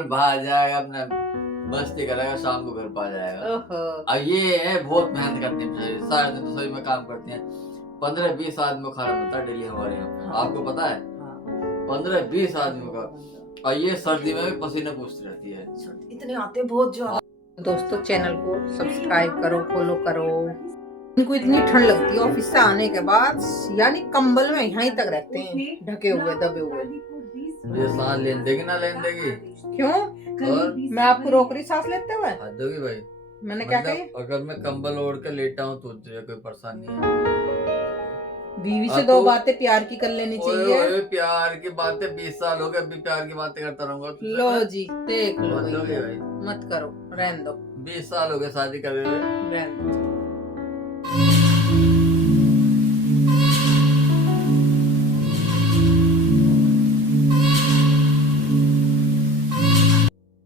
बाहर जाएगा अपना मस्ती करेगा, शाम को घर पा जाएगा। ओहो। अब ये है बहुत मेहनत करते हैं बेचारे, सारा दिन रसोई में काम करते हैं। 15-20 आदमी को खाना बनता है डेली हमारे यहाँ पे, हाँ। आपको पता है? हाँ। 15-20 आदमियों का, और ये सर्दी में भी पसीने पूछती रहती है। इतने आते बहुत ज्यादा। दोस्तों चैनल को सब्सक्राइब करो, फॉलो करो। इनको इतनी ठंड लगती है ऑफिस से आने के बाद, यानी कंबल में यहीं तक रहते हैं, ढके हुए दबे हुए। ये सांस लेने देगी ना लेने देगी? क्यों? और मैं आपको रोक रही सांस लेते हुए? हद होगी भाई। मैंने क्या कही? अगर मैं कंबल ओढ़ के लेटा हूँ तो तुझे कोई परेशानी है? बीवी से दो बातें प्यार की कर लेनी चाहिए। ओए प्यार की बातें 20 साल हो गए, अभी प्यार की बातें करता रहूंगा तुझसे। लो जी देख लो हद होगी भाई। मत करो, रहने दो। 20 साल हो गए शादी करे हुए। रहने दो।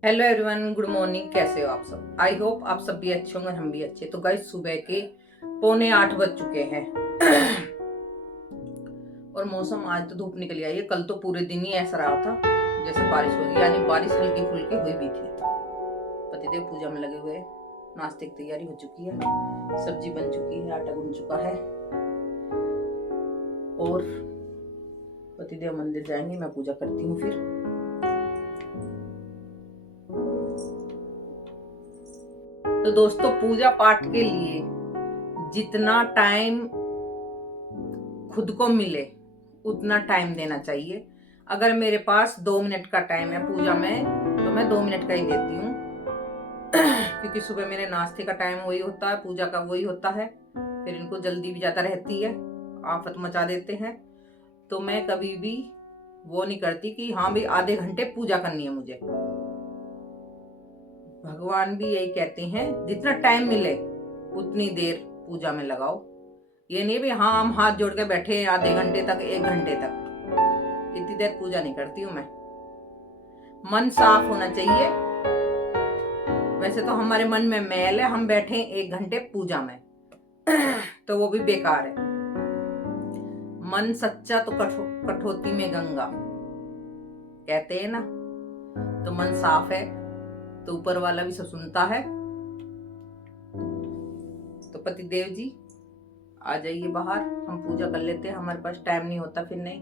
Hello everyone, good morning. कैसे हो आप सब? आई होप आप सब भी अच्छे होंगे, हम भी अच्छे। तो गाइस सुबह के 7:45 बज चुके हैं और मौसम आज तो धूप निकली आई है। कल तो पूरे दिन ही ऐसा रहा था जैसे बारिश होगी, यानी बारिश हल्की फुल्की हुई भी थी। पतिदेव पूजा में लगे हुए, नाश्ते की तैयारी हो चुकी है, सब्जी बन चुकी है, आटा गूंद चुका है और पतिदेव मंदिर जाएंगे। मैं पूजा करती हूँ फिर। तो दोस्तों पूजा पाठ के लिए जितना टाइम खुद को मिले उतना टाइम देना चाहिए। अगर मेरे पास 2 मिनट का टाइम है पूजा में तो मैं 2 मिनट का ही देती हूँ क्योंकि सुबह मेरे नाश्ते का टाइम वही होता है, पूजा का वही होता है। फिर इनको जल्दी भी ज्यादा रहती है, आफत मचा देते हैं। तो मैं कभी भी वो नहीं करती कि हाँ भाई आधे घंटे पूजा करनी है मुझे। भगवान भी यही कहते हैं जितना टाइम मिले उतनी देर पूजा में लगाओ। ये नहीं भी हाँ हम हाथ जोड़ के बैठे आधे घंटे तक, 1 घंटे तक, इतनी देर पूजा नहीं करती हूँ मैं। मन साफ होना चाहिए। वैसे तो हमारे मन में मैल है, हम बैठे 1 घंटे पूजा में तो वो भी बेकार है। मन सच्चा तो कठौती में गंगा कहते हैं ना। तो मन साफ है तो ऊपर वाला भी सब सुनता है। तो पतिदेव जी आ जाइए बाहर, हम पूजा कर लेते हैं। हमारे पास टाइम नहीं होता फिर नहीं।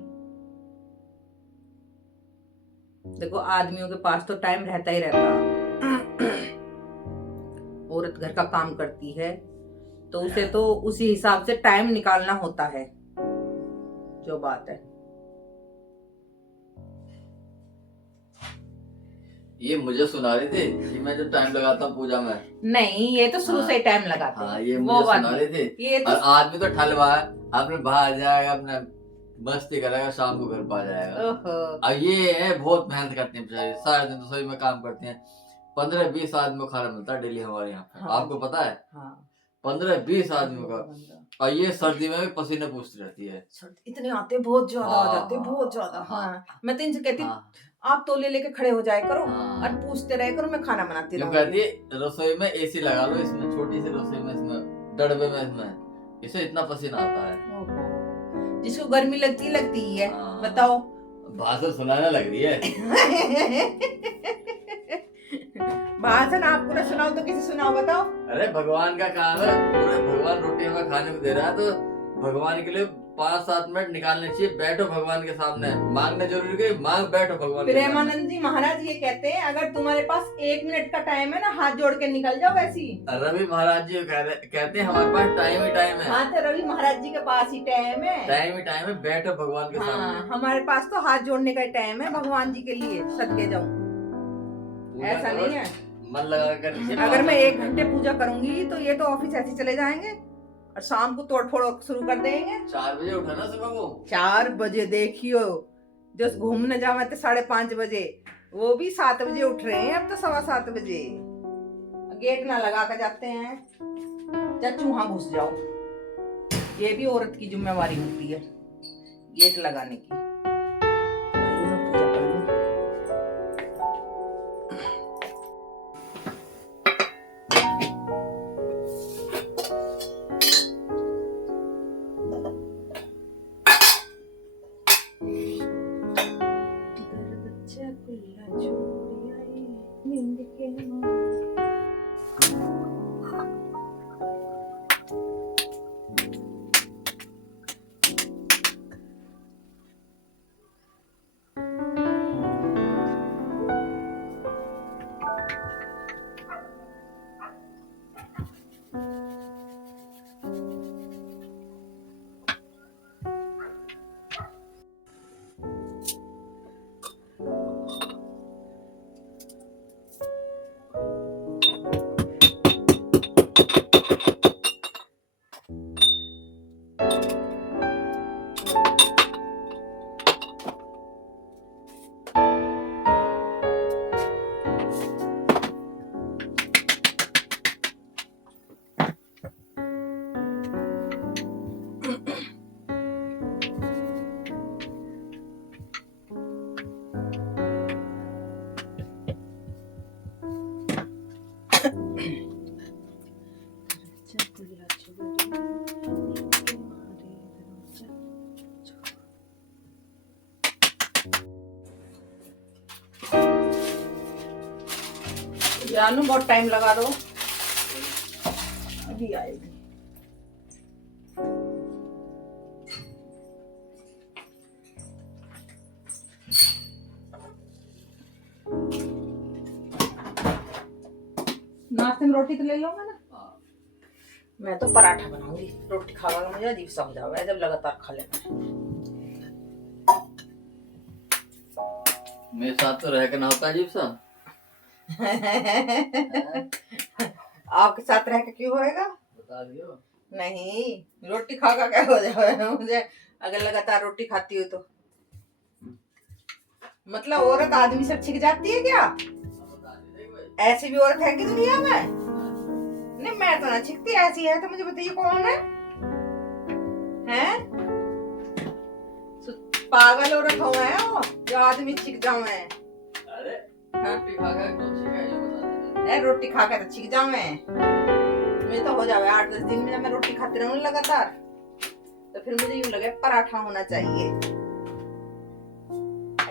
देखो आदमियों के पास तो टाइम रहता ही रहता। औरत घर का काम करती है तो उसे तो उसी हिसाब से टाइम निकालना होता है, जो बात है। ये मुझे सुना रही थी कि मैं जो टाइम लगाता हूँ पूजा में। नहीं, ये तो शुरू से ही टाइम लगाते हैं। ये वो मुझे बात सुना रही थी। ये तो और आदमी तो ठलवा है, अपने बाहर जाएगा, अपने मस्ती करेगा, शाम को घर पा जाएगा। अब ये है बहुत मेहनत करते हैं बेचारे, सारा दिन रसोई में काम करते हैं। 15-20 आदमी को खाना मिलता है डेली हमारे यहाँ पे, आपको पता है? 15-20 आदमियों का, और ये सर्दी में भी पसीने पूछती रहती है। इतने आते बहुत ज्यादा आ जाते, बहुत ज्यादा। हाँ मैं तो इनसे कहती आप तोले लेके खड़े हो जाए करो और पूछते रहे करो, मैं खाना बनाती रहूं। कहती रसोई में एसी लगा लो, इसमें छोटी सी रसोई में, इसमें डब्बे में, इसमें इसे इतना पसीना आता है। जिसको गर्मी लगती है। बताओ, भाषण सुनाने लग रही है। भाषण आपको ना सुनाओ तो किसी सुनाओ, बताओ। अरे भगवान का काम है, पूरे भगवान रोटी हमें खाने को दे रहा है तो भगवान के लिए 5-7 मिनट निकालने चाहिए। बैठो भगवान के सामने, मांगने जरूरी है, मांग बैठो भगवान। प्रेमानंद जी महाराज ये कहते हैं अगर तुम्हारे पास 1 मिनट का टाइम है ना, हाथ जोड़ के निकल जाओ। ऐसी रवि महाराज जी कहते हैं हमारे पास टाइम ही टाइम है। हाँ तो रवि महाराज जी के पास ही टाइम है, टाइम ही टाइम है, बैठो भगवान के सामने। हमारे पास तो हाथ जोड़ने का टाइम है भगवान जी के लिए। सदके जाऊं, ऐसा नहीं है। मन लगा कर अगर मैं 1 घंटे पूजा करूंगी तो ये तो ऑफिस ऐसे चले जाएंगे और शाम को तोड़ फोड़ शुरू कर देंगे। 4 बजे उठा ना सुबह को। 4 बजे देखियो, जो घूमने जावे थे 5:30 बजे, वो भी 7 बजे उठ रहे हैं। अब तो 7:15 बजे गेट ना लगा कर जाते हैं, या चूहा घुस जाओ। ये भी औरत की जिम्मेवारी होती है गेट लगाने की। जानू बहुत टाइम लगा दो, अभी आएगी। नाश्ते में रोटी तो ले लूंगा ना। मैं तो पराठा बनाऊंगी, रोटी खावा मुझे अजीब समझा हुआ है जब लगातार खा लेना है। मेरे साथ तो रह के ना होता अजीब सा। आपके साथ रह के क्यों होएगा? बता दियो। नहीं, रोटी खा खा क्या हो जाए मुझे, अगर लगातार रोटी खाती हो तो। मतलब औरत आदमी से छिक जाती है क्या? ऐसी भी औरत है कि दुनिया में? नहीं, मैं तो ना छिकती, ऐसी है तो मुझे बताइए कौन है? हैं? पागल औरत हो मैं वो जो आदमी छिक जाऊं मैं। अरे रोटी खा कर तो छिका ये बता दे। नहीं, रोटी खा कर तो छिक जाऊं मैं। मुझे तो हो जावे 8-10 दिन में, जब मैं रोटी खाती रहूं लगातार तो फिर मुझे यूं लगे पराठा होना चाहिए,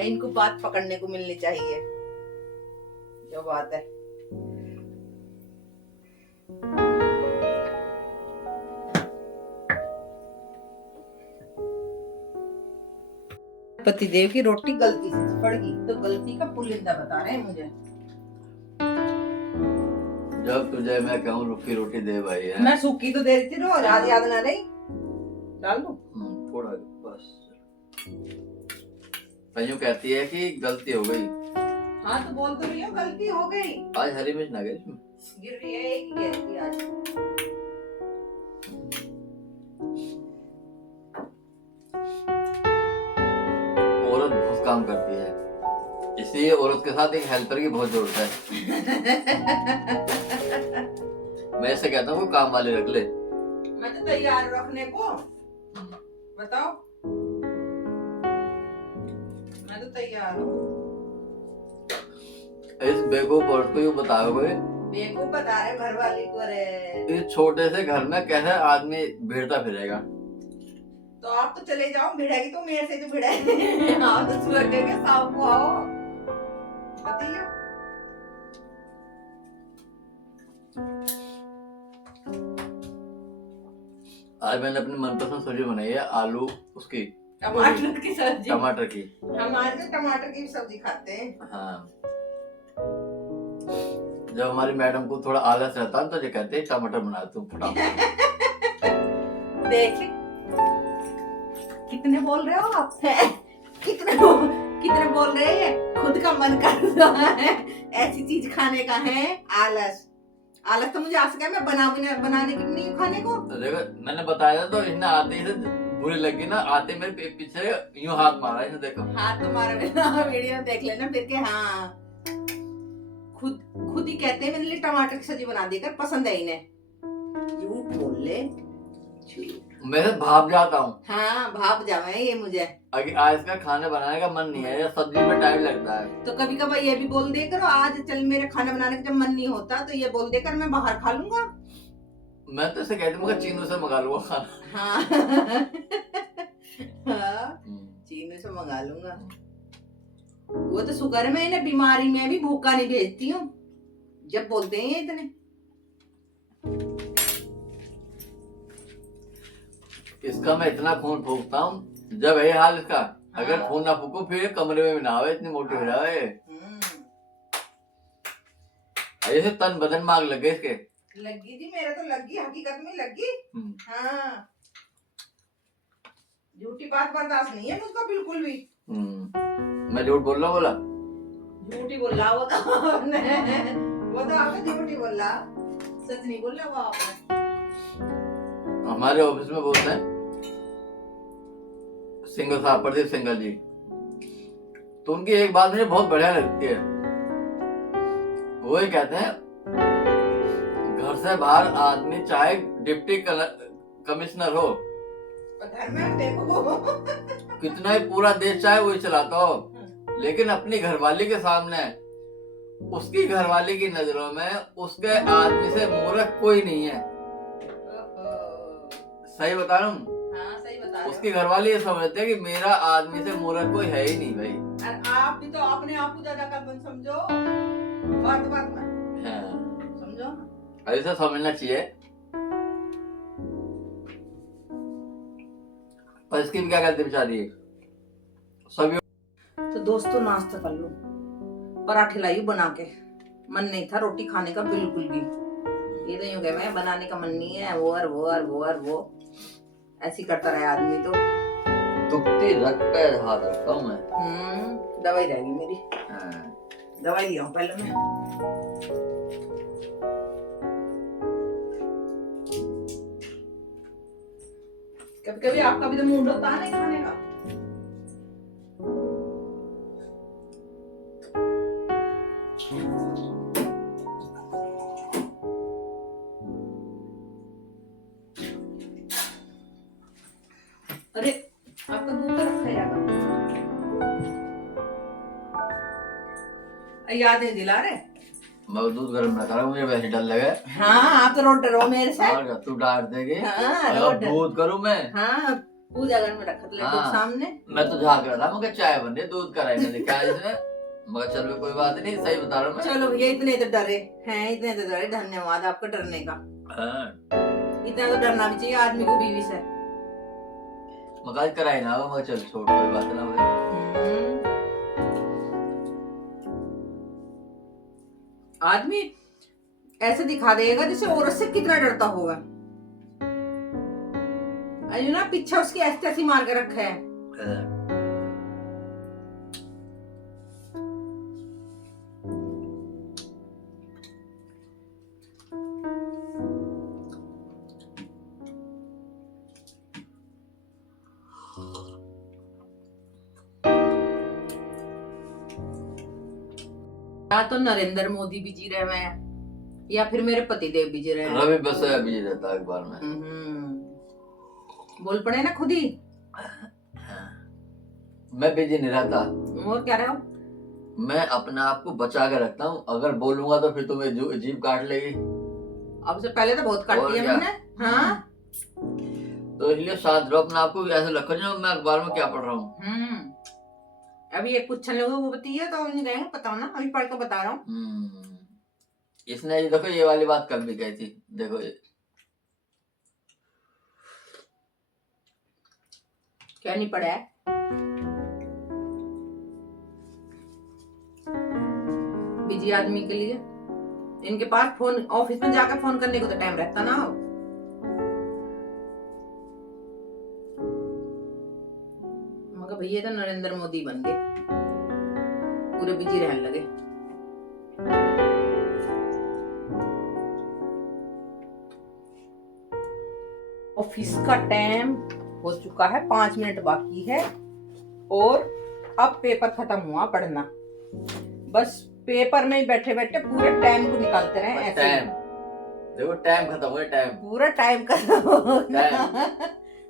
इनको बात पकड़ने को मिलनी चाहिए, जो बात है। पतिदेव की रोटी गलती से पड़ गई तो गलती का पुलिंदा बता रहे हैं मुझे। जब तुझे मैं कहूँ रुखी रोटी दे भाई है। मैं सूखी तो दे देती रोज, आज याद ना रही। डाल दो थोड़ा बस। यूं कहती है कि गलती हो गई। हाँ तो बोल तो रही हो गलती हो गई। आज हरी मिर्च ना गई इसमें। गिर रही है, एक ही गिर रही आज। औरत बहुत काम करती है, इसलिए औरत के साथ एक हेल्पर की बहुत जरूरत है। मैं ऐसे कहता हूँ काम वाले रख ले। मैं तो तैयार रखने को, बताओ, मैं तो तैयार हूँ। इस बेवकूफ औरत को यूं बताओगे, बेवकूफ बता रहे घर वाली को रे। इस छोटे से घर में कैसे आदमी भिड़ता फिरेगा। तो आप तो चले जाओ, भिड़ेगी तो मेरे से तो भिड़े। आप तो सुबह के शाम को आओ, बताइए। आज मैंने अपनी मनपसंद सब्जी बनाई है, आलू उसकी टमाटर की सब्जी। टमाटर की। हमारे तो टमाटर की सब्जी खाते हैं। हाँ, जब हमारी मैडम को थोड़ा आलस रहता है तो ये कहते हैं टमाटर बना तू फटाफट। देख कितने बोल रहे हो आप? कितने बोल रहे हैं? खुद का मन कर रहा है ऐसी चीज खाने का है। आलस तो मुझे आ सका, मैं बनाने की नहीं खाने को। तो देखो मैंने बताया तो इसने आते ही से बुरी लगी ना, आते मेरे पीछे यूं हाथ मारा इसने। देखो हाथ तुम्हारा वीडियो देख लेना फिर के। हाँ, खुद ही कहते हैं मेरे लिए टमाटर की सब्जी बना देकर पसंद है इन्हें। झूठ बोल ले, मैं तो भाप जाता हूँ। हाँ, भाप जावे ये मुझे। आज का खाने बनाने का मन नहीं है, या सब्जी में टाइम लगता है। तो कभी कभी ये भी बोल दे करो, आज चल मेरे खाना बनाने का जब मन नहीं होता तो ये बोल देकर मैं बाहर खा लूंगा। मैं तो इसे कहती हूँ चीनू से मंगा लूंगा खाना। हाँ, हाँ, चीनू से मंगा लूंगा। वो तो शुगर में इन्हें बीमारी में भी भूखा नहीं भेजती हूँ जब बोलते हैं ये इतने। इसका मैं इतना खून फूकता हूँ, जब है हाल इसका। अगर खून ना फूको फिर कमरे में भी ना आवे, इतनी मोटी हो जाए। ऐसे तन बदन मांग लगे इसके। लगी थी, मेरे तो लगी, हकीकत में लगी। हाँ, झूठी बात बर्दाश्त नहीं है मुझको बिल्कुल भी। मैं झूठ बोल रहा बोला? झूठी बोल रहा वो तो आपने झूठी बोल रहा, सच नहीं बोल रहा वो आपने। हमारे ऑफिस में बोलते हैं सिंगल साहब, प्रदीप सिंगल जी, तो उनकी एक बात मुझे बहुत बढ़िया लगती है। वो ये कहते हैं घर से बाहर आदमी चाहे डिप्टी कमिश्नर हो, कितना ही पूरा देश चाहे वही चलाता हो, लेकिन अपनी घरवाली के सामने उसकी घरवाली की नजरों में उसके आदमी से मूर्ख कोई नहीं है। सही बता रहा हूँ? हाँ, सही बता रहे हो। उसकी घरवाली ये समझते हैं कि मेरा आदमी से मूर्ख कोई है ही नहीं भाई। और आप भी तो अपने आप को ज्यादा कदम समझो बात में। ऐसा समझना चाहिए। पर इसकी भी क्या गलती बेचारी है, सभी। तो दोस्तों नाश्ता कर लो, पराठे लाई बना के, मन नहीं था रोटी खाने का बिल्कुल भी। ये तो यूं कह मैं बनाने का मन नहीं है, वो और वो और वो और वो ऐसी करता रहा आदमी तो। दुखती रख पे हाथ रखता हूँ मैं। दवाई रहेगी मेरी। दवाई लिया हूँ पहले मैं। कभी कभी आपका भी तो मूड होता है नहीं खाने का। अरे आपका दूध तो रखा जाएगा। याद है दिला रहे। मैं दूध गर्म रखा रहा हूँ, मुझे वैसे डर लगे। हाँ आप तो रोट रहो मेरे से। और तू डांट देगी। हाँ अगर रोट दूध करूँ मैं। हाँ पूजा घर में रखा था लड्डू के सामने। मैं तो झाँक रहा था, मगर चाय बन रही, दूध कराई मैंने क्या इसने। मगर चलो कोई बात नहीं, सही बता रहा हूँ मैं। चलो भैया इतने तो डरे हैं, इतने तो डरे, धन्यवाद आपका डरने का। इतना तो डरना भी चाहिए आदमी को बीवी से। मगर कराई ना हो, मगर चल छोड़, कोई बात ना हो। आदमी ऐसे दिखा देगा जैसे औरत से कितना डरता होगा। अरे ना पीछे उसकी ऐसी ऐसी मार के रखा है। या तो नरेंद्र मोदी भी जी रहे हैं या फिर मेरे पतिदेव भी जी रहे हैं। रवि बस बिजी रहता है अखबार में। बोल पड़े ना खुद ही। मैं बिजी नहीं रहता। और क्या रहे हो? मैं अपने आप को बचा के रखता हूँ, अगर बोलूंगा तो फिर तुम्हें जीभ काट लेगी। अब से पहले तो बहुत काटी है मैंने। हाँ तो इसलिए शांत रहो, अपने आप को ऐसे रखो जो मैं अखबार में क्या पढ़ रहा हूँ। अभी एक पूछने लोगों वो बताइए तो उन्हें कहेंगे पता ना, अभी पढ़ कर बता रहा हूँ। इसने ये देखो ये वाली बात कल भी कही थी, देखो ये क्या नहीं पढ़ा है। बिजी आदमी के लिए इनके पास फोन, ऑफिस में जाकर फोन करने को तो टाइम रहता ना हो। मगर भैया तो नरेंद्र मोदी बन गए, पूरे बिजी रहने लगे। ऑफिस का टाइम हो चुका है, 5 मिनट बाकी है और अब पेपर खत्म हुआ पढ़ना। बस पेपर में ही बैठे बैठे पूरे टाइम को निकालते रहे ऐसे। देखो टाइम खत्म हो, टाइम पूरा टाइम खत्म होगा।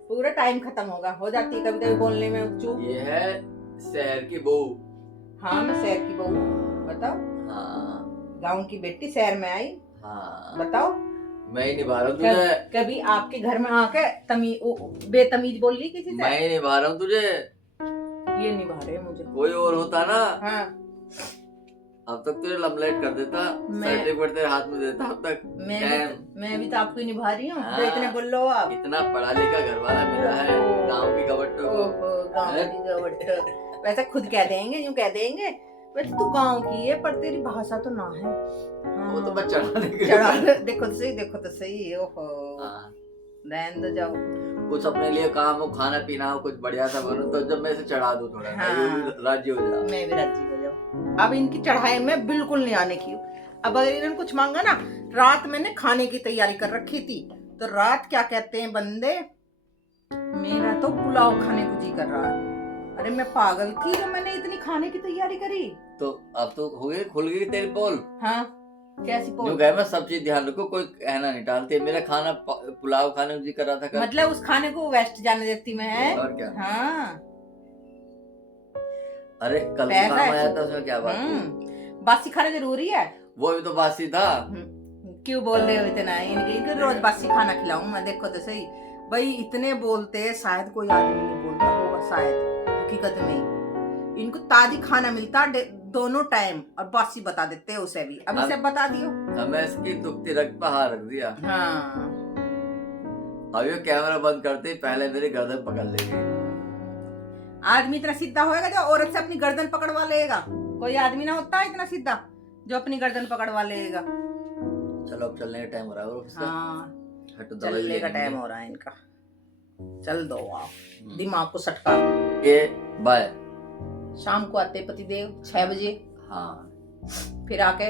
पूरा टाइम खत्म होगा, हो जाती है कभी कभी बोलने में चूक। ये है शहर की बहू। हाँ मैं शहर की बहू। बताओ। हाँ गांव की बेटी शहर में आई। हाँ बताओ। मैं ही निभा रहा हूँ तुझे। कभी आपके घर में आके बेतमीज बोल ली किसी से? मैं ही निभा रहा हूँ तुझे। ये निभा रहे मुझे। कोई और होता ना। हाँ अब तक तुझे लमलेट कर देता, सर्टिफिकेट तेरे हाथ में देता अब तक। मैं भी तो आपको ही निभा रही हूँ। हाँ, इतने बोल लो आप। इतना पढ़ा लिखा घर वाला मिला है, गांव की गवट्टो को। गांव की गवट्टो वैसे खुद कह देंगे, यूं कह देंगे वैसे तू गांव की है पर तेरी भाषा तो ना है। हाँ, वो तो मैं चढ़ाने के चढ़ा लिए। देखो तो सही, देखो तो सही। ओहो रहने दो, जाओ। कुछ अपने लिए काम हो, खाना पीना हो, कुछ बढ़िया सा बनो तो जब मैं इसे चढ़ा दूं थोड़ा। हाँ, राजी हो जा। मैं भी राजी हो जाऊं। अब इनकी चढ़ाई में बिल्कुल नहीं आने की। अब अगर इन्होंने कुछ मांगा ना, रात मैंने खाने की तैयारी कर रखी थी तो रात क्या कहते हैं बंदे, मेरा तो पुलाव खाने को जी कर रहा है। अरे मैं पागल थी जो मैंने इतनी खाने की तैयारी करी। तो अब तो हो गई, खुल गई तेरी पोल। हाँ कैसी पोल? जो गए मैं सब चीज ध्यान रखो, कोई कहना नहीं टालती। मेरा खाना पुलाव खाने को जी कर रहा था कल। मतलब उस खाने को वेस्ट जाने देती मैं? और क्या। हाँ अरे कल काम आया था, उसमें क्या बात है? बासी खाना जरूरी है। वो भी तो बासी था। क्यों बोल रहे हो इतना? इनके रोज बासी खाना खिलाऊं मैं? देखो तो सही भाई, इतने बोलते शायद कोई आदमी नहीं बोलता होगा, शायद हकीकत में इनको ताजी खाना मिलता दोनों टाइम और बासी बता देते हैं उसे भी। अभी सब बता दियो। मैं इसकी दुखती रग पे हाथ रख दिया। हाँ, अब ये कैमरा बंद करते ही पहले मेरी गर्दन पकड़ लेगी। आदमी इतना सीधा होएगा जो औरत से अपनी गर्दन पकड़वा लेगा? कोई आदमी ना होता है इतना सीधा जो अपनी गर्दन पकड़वा लेगा। चलो अब चलने का टाइम हो रहा है ऑफिस का। हाँ, हटो, दवाई चलने का लेनी टाइम है। हो रहा है इनका। चल दो आप, दिमाग को सटका। ये बाय। शाम को आते पतिदेव 6 बजे। हाँ, फिर आके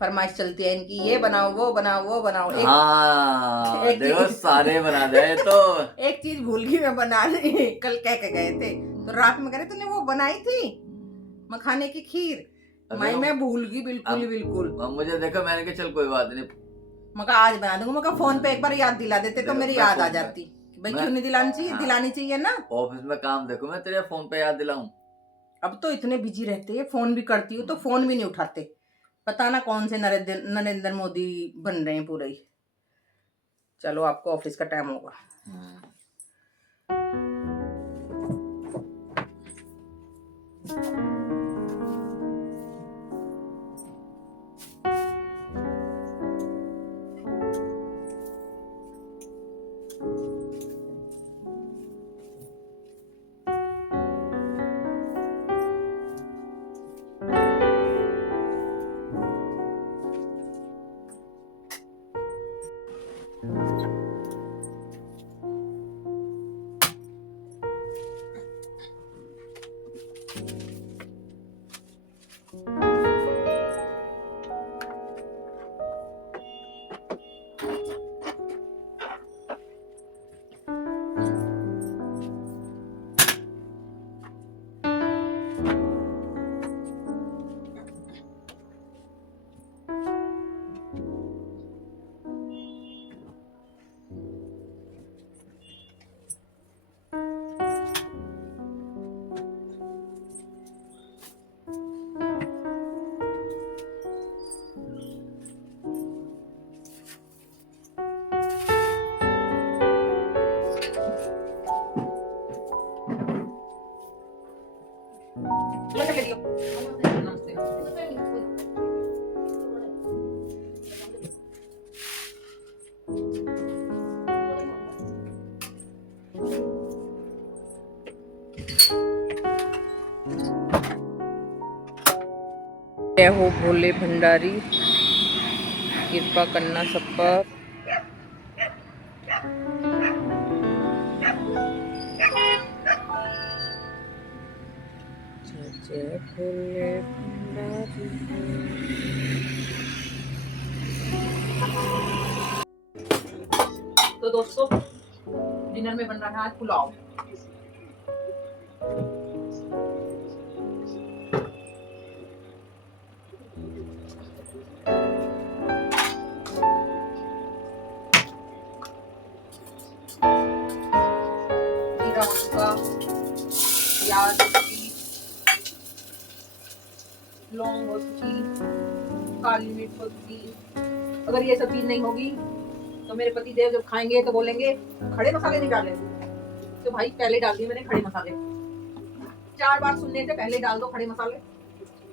फरमाइश चलती है इनकी, ये बनाओ वो बनाओ वो बनाओ। हाँ, एक देखो चीज- सारे बना दे तो। एक चीज भूल गई मैं बनाने, कल कह के गए थे तो रात में कह रहे तूने वो बनाई थी मखाने की खीर। मैं भूल गई बिल्कुल ही बिल्कुल। अब मुझे देखो, मैंने कहा चल कोई बात नहीं, मैं कहा आज बना दूंगा। मैं कहा फोन पे एक बार याद दिला देते तो मेरी याद आ जाती। भाई क्यों नहीं दिलानी चाहिए? हाँ। दिलानी चाहिए ना। ऑफिस में काम देखो, मैं तेरे फोन पे याद दिलाऊं? अब तो इतने बिजी रहते हैं, फोन भी करती हूँ तो फोन भी नहीं उठाते। पता ना कौन से नरेंद्र मोदी बन रहे हैं पूरे ही। चलो आपको ऑफिस का टाइम होगा। जय हो भोले भंडारी, कृपा करना सब पर। जय भोले भंडारी। तो दोस्तों डिनर में बन रहा है आज पुलाव। जीरा हो चुका, प्याज हो चुकी, लौंग हो चुकी, काली मिर्च हो चुकी। अगर ये सब चीज नहीं होगी तो मेरे पति देव जब खाएंगे तो बोलेंगे खड़े मसाले नहीं डाले। तो भाई पहले डाल दिए मैंने खड़े मसाले। 4 बार सुनने से पहले डाल दो खड़े मसाले,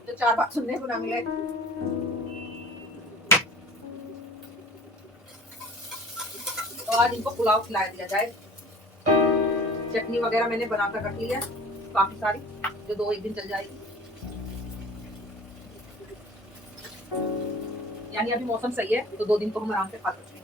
तो 4 बार सुनने को ना मिले। तो आज इनको पुलाव खिला दिया जाए। चटनी वगैरह मैंने बनाकर रख ली है काफी सारी, जो 2-1 दिन चल जाएगी। यानी अभी मौसम सही है तो 2 दिन तो हम आराम से खा सकते हैं।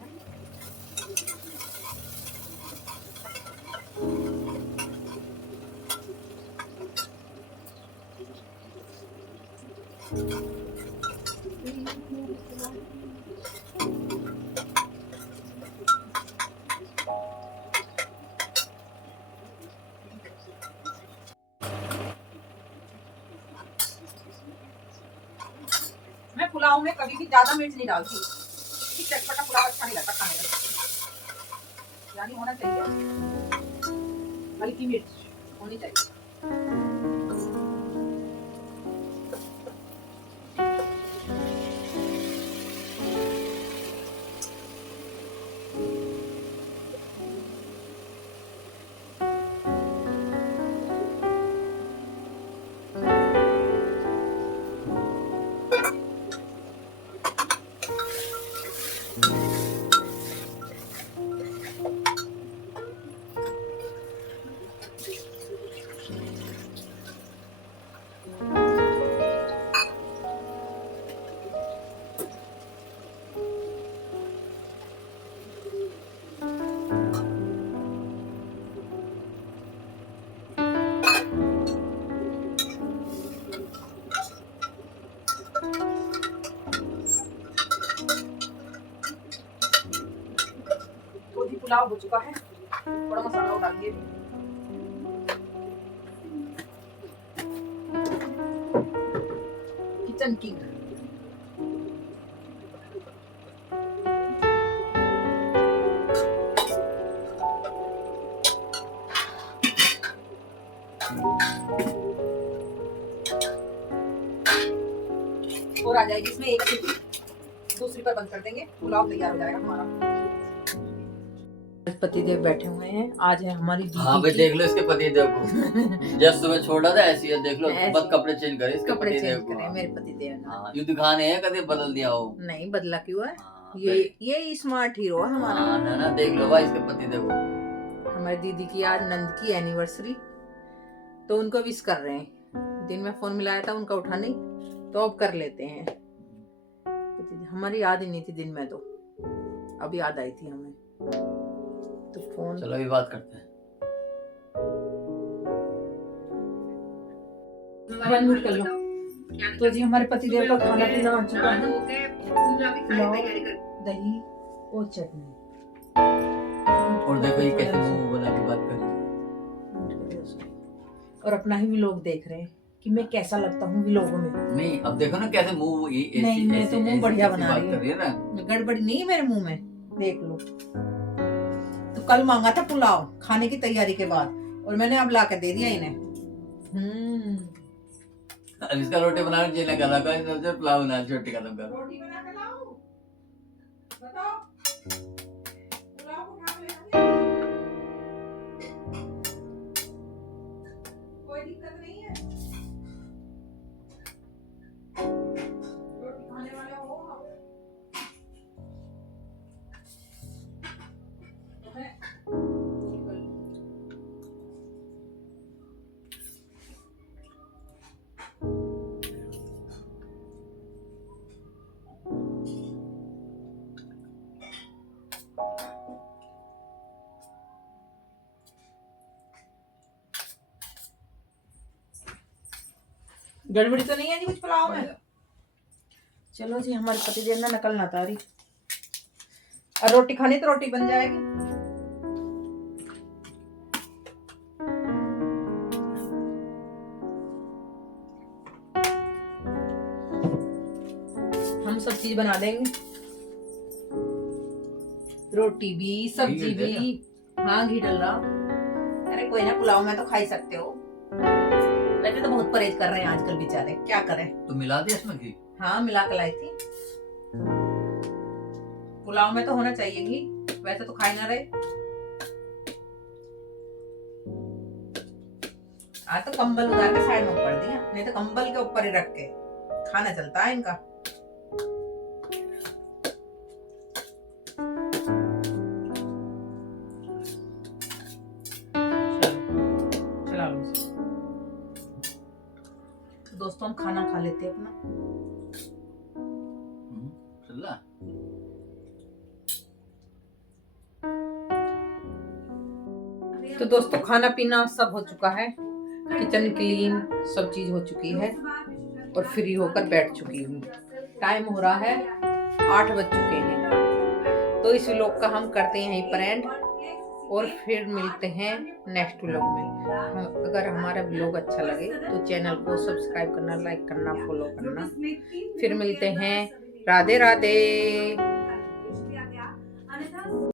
मैं पुलाव में कभी भी ज्यादा मिर्च नहीं डालती, चटपटा पुलाव अच्छा नहीं लगता खाने में। यानी होना चाहिए हल्की मिर्च होनी चाहिए। पुलाव हो चुका है, थोड़ा मसाला डालिए। किचन किंग और आ जाएगी इसमें एक सीटी, दूसरी पर बंद कर देंगे, पुलाव तैयार हो जाएगा हमारा। पतिदेव बैठे हुए हैं, आज है हमारी दीदी हाँ भाई देख लो इसके पतिदेव को। जस्ट सुबह छोड़ा था ऐसी है, देख लो बस कपड़े चेंज करे इसके कपड़े पतिदेव चेंज को। करे मेरे पतिदेव ने। हाँ युद्ध दिखाने हैं, कभी बदल दिया हो। नहीं बदला क्यों है, हाँ, ये स्मार्ट हीरो है हमारा। हाँ ना देख लो भाई इसके पतिदेव को। हमारी दीदी की आज नंद की एनिवर्सरी, तो उनको विश कर रहे हैं। दिन में फोन मिलाया था उनका उठा नहीं, तो अब कर लेते हैं। हमारी याद ही नहीं थी दिन में, तो अब याद आई थी हमें, तो फोन। चलो अभी बात करते हैं। म्यूट कर लो। तो जी हमारे पतिदेव का खाना पीना आ चुका है, पुलाव, दही और चटनी। और देखो ये कैसे मुंह बना के बात कर रही है। और अपना ही व्लॉग देख रहे हैं कि मैं कैसा लगता हूँ व्लॉग में। नहीं अब देखो ना कैसे मुंह नहीं मैं तो मुंह बढ़िया बना रही है ना, गड़बड़ी नहीं है मेरे मुंह में, देख लो। तो कल मांगा था पुलाव खाने की तैयारी के बाद, और मैंने अब ला के दे दिया इन्हें। अब इसका रोटी बनाने जी लगा लगा, सोचे पुलाव बना, छोटी खत्म कर। रोटी बना के लाऊं? बताओ। पुलाव उठा के ले आऊं? कोई दिक्कत नहीं है, रोटी खाने वाले हो आप। गड़बड़ी तो नहीं है जी कुछ पुलाव में? चलो जी हमारे पतिदेव ने नकल ना तारी, और रोटी खानी तो रोटी बन जाएगी। हम सब चीज बना देंगे, रोटी भी सब्जी भी। हाँ घी डल रहा। अरे कोई ना, पुलाव में तो खा ही सकते हो। वैसे तो बहुत परहेज कर रहे हैं आजकल बेचारे, क्या करें। तो मिला दिया इसमें घी? हाँ मिला के लाई थी। पुलाव में तो होना चाहिए घी, वैसे तो खा ही ना रहे। आज तो कंबल उतार के साइड में ऊपर दिया, नहीं तो कंबल के ऊपर ही रख के खाना चलता है इनका। दोस्तों हम खाना खा लेते हैं अपना। चल रहा। तो दोस्तों खाना पीना सब हो चुका है, किचन क्लीन सब चीज हो चुकी है, और फ्री होकर बैठ चुकी हूँ। टाइम हो रहा है 8 बज चुके हैं। तो इस व्लॉग का हम करते हैं यहीं पर एंड, और फिर मिलते हैं नेक्स्ट व्लॉग में। अगर हमारा व्लॉग अच्छा लगे तो चैनल को सब्सक्राइब करना, लाइक करना, फॉलो करना। फिर मिलते हैं। राधे राधे।